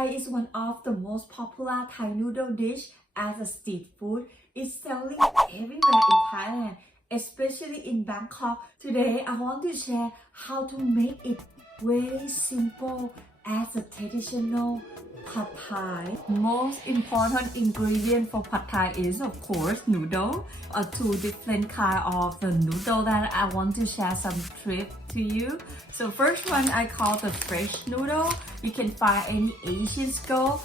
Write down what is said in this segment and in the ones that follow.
thai is one of the most popular Thai noodle dish as a street food. It's selling everywhere in Thailand, especially in Bangkok. Today, I want to share how to make it very simple as a traditional pad thai. Most important ingredient for pad thai is of course noodle. Two different kind of the noodle that I want to share some trick to you. So first one I call the fresh noodle. You can find any Asian store.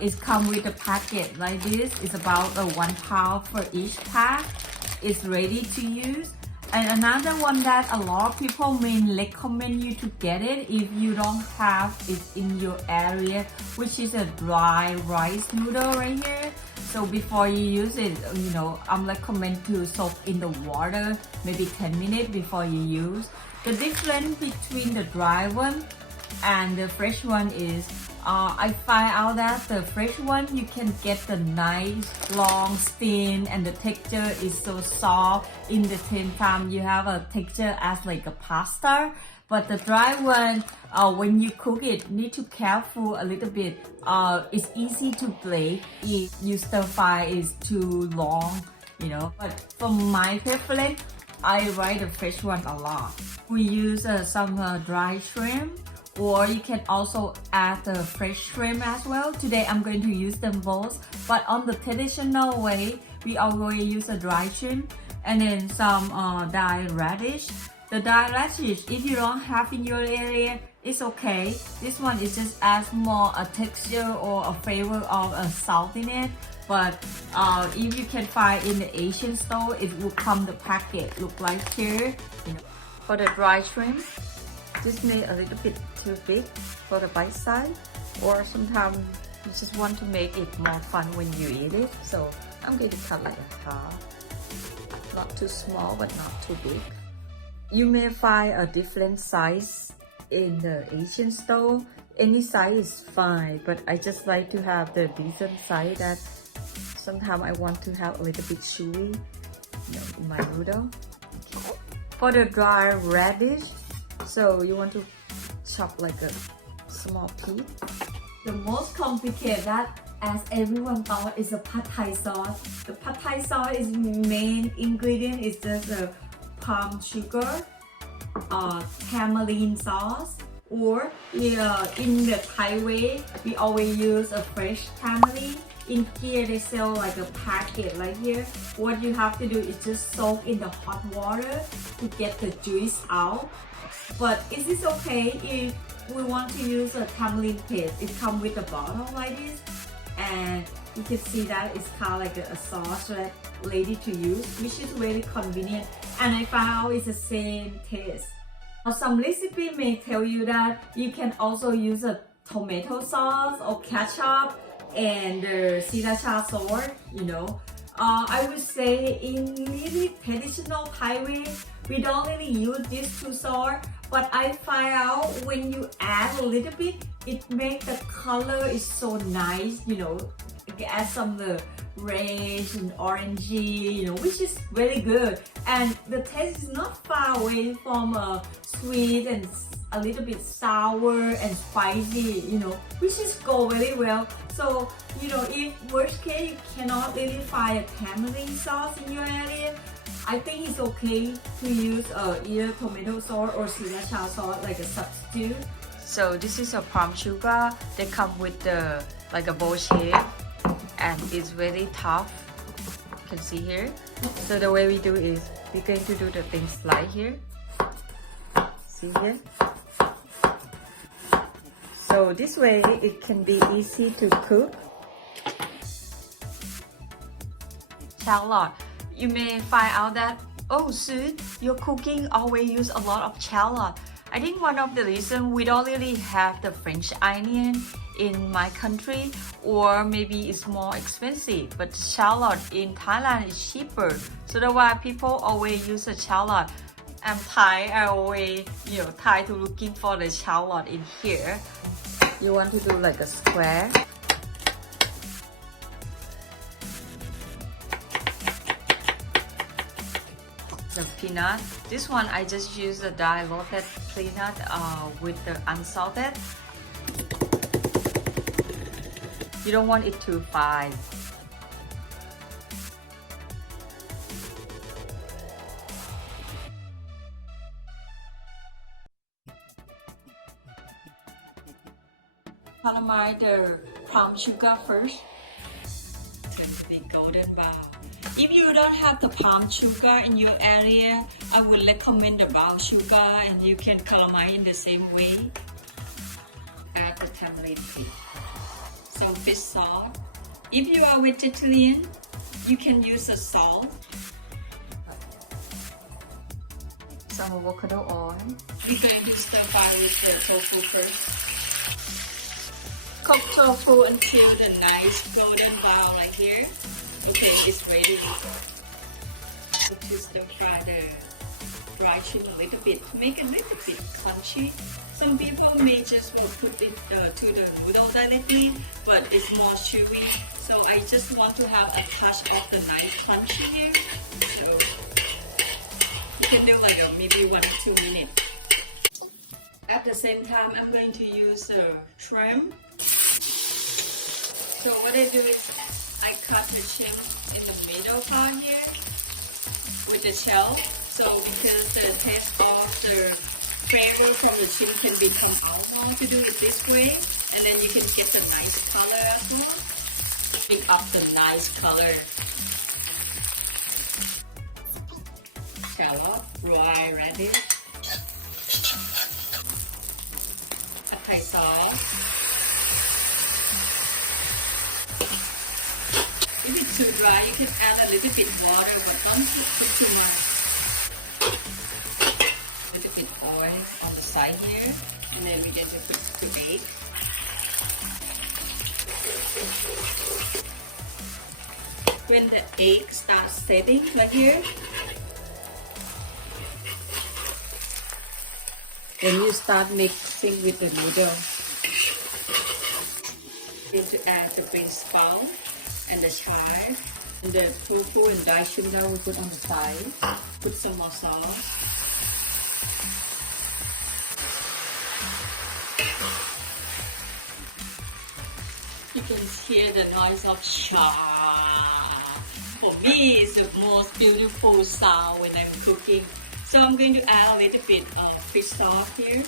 It come with a packet like this. It's about 1 pound for each pack. It's ready to use. And another one that a lot of people may recommend you to get it if you don't have it in your area, which is a dry rice noodle right here. So before you use it, I'm recommend to soak in the water maybe 10 minutes before you use. The difference between the dry one and the fresh one is I find out that the fresh one you can get the nice long skin and the texture is so soft. In the same time you have a texture as like a pasta. But the dry one, when you cook it, need to careful a little bit. It's easy to break if you stir fry is too long, But for my preference, I like the fresh one a lot. We use some dry shrimp. Or you can also add the fresh shrimp as well. Today I'm going to use them both. But on the traditional way, we always use a dry shrimp and then some dried radish. The dried radish, if you don't have in your area, it's okay. This one is just adds more a texture or a flavor of a salt in it. But if you can find in the Asian store, it will come the packet look like here. For the dry shrimp, just make a little bit too big for the bite size, or sometimes you just want to make it more fun when you eat it. So I'm going to cut like a half, not too small but not too big. You may find a different size in the Asian store. Any size is fine, but I just like to have the decent size that sometimes I want to have a little bit chewy, in my noodle. For the dry radish, so you want to chop like a small piece. The most complicated that, as everyone thought, is a pad thai sauce. The pad thai sauce is main ingredient is just a palm sugar, tamarind sauce, or in the Thai way, we always use a fresh tamarind. In here they sell like a packet right here. What you have to do is just soak in the hot water to get the juice out. But is this okay if we want to use a tamarind paste? It comes with a bottle like this, and you can see that it's kind of like a sauce that ready to use, which is very convenient. And I found it's the same taste. Now, some recipe may tell you that you can also use a tomato sauce or ketchup and sriracha sauce. I would say in really traditional Thai way, we don't really use these two sauce. But I find out when you add a little bit, it makes the color is so nice, add some of the red and orangey, which is very good. And the taste is not far away from sweet and a little bit sour and spicy, which is go very well. So, if worst case you cannot really find a tamarind sauce in your area, I think it's okay to use either tomato sauce or sriracha sauce like a substitute. So this is a palm sugar. They come with like a bowl shape, and it's very tough. You can see here. So the way we do is we're going to do the thin slice here. See here. So this way it can be easy to cook. Shallot. You may find out that, Sud, your cooking always use a lot of shallot. I think one of the reasons we don't really have the French onion in my country, or maybe it's more expensive, but shallot in Thailand is cheaper. So that's why people always use a shallot. I'm Thai, I always, try to looking for the shallot in here. You want to do like a square. The peanut. This one I just use the diluted peanut with the unsalted. You don't want it too fine. Caramelize the palm sugar first. It's going to be golden brown. If you don't have the palm sugar in your area, I would recommend the brown sugar and you can caramelize in the same way. Add the tamarind seed. Some fish sauce. If you are vegetarian, you can use a salt. Some avocado oil. We're going to stir fry with the tofu first. Cook tofu until the nice golden brown right here. Okay, it's ready. To stir fry the dry chili a little bit to make it a little bit crunchy. Some people may just will put it to the noodle directly, but it's more chewy. So I just want to have a touch of the nice crunchy here. So you can do like maybe 1 or 2 minutes. At the same time, I'm going to use shrimp. So what I do is I cut the shrimp in the middle part here with the shell. So because the taste of the flavor from the shrimp can become out more to do it this way, and then you can get the nice color as well. Pick up the nice color. Shallot, dry radish, padthai sauce. If it's too dry, you can add a little bit water, but don't put too much. A little bit oil on the side here, and then we're going to put the egg. When the egg starts setting right here, then you start mixing with the noodle. You need to add the green spout and the chives and the tofu and dried shrimp that we put on the side. Put some more sauce. You can hear the noise of cha. For me, it's the most beautiful sound when I'm cooking. So I'm going to add a little bit of fish sauce here.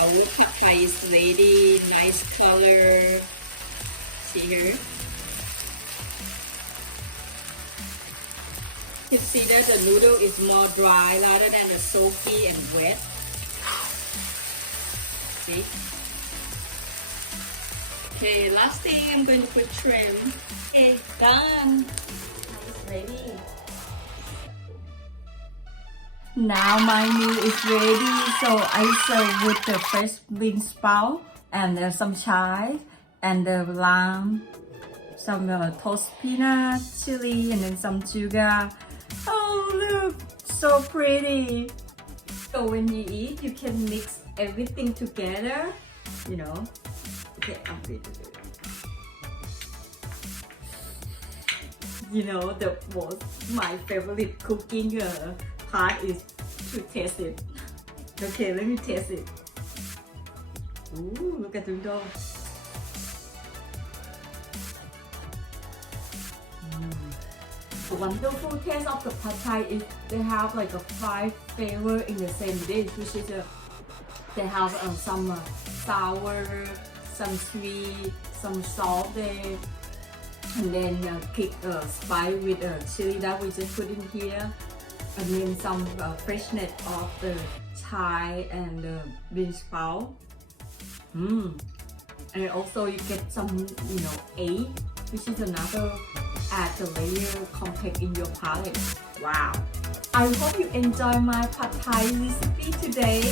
Our padthai is ready, nice color. See here. You can see that the noodle is more dry rather than the soaky and wet. See? Okay, last thing I'm going to put shrimp. Okay, done. Now it's ready. Now my meal is ready, so I serve with the fresh bean sprout and some chives and the lime, some toast peanut, chili, and then some sugar. Oh look, so pretty. So when you eat, you can mix everything together, you know. Okay, I'm going to do it. You know, my favorite cooking part is to taste it. Okay, let me taste it. Ooh, look at the noodle. The wonderful taste of the pad thai is they have like a 5 flavor in the same dish, which is they have some sour, some sweet, some salty, and then kick spice with chili that we just put in here, and then some freshness of the chive and the bean sprout. And also you get some, egg, which is another add the layer compact in your palate. Wow! I hope you enjoy my pad thai recipe today.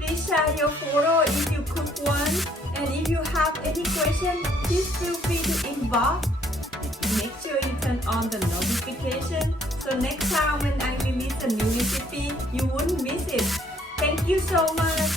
Please share your photo if you cook one, and if you have any question, please feel free to inbox. Make sure you turn on the notification so next time when I release a new recipe, you won't miss it. Thank you so much.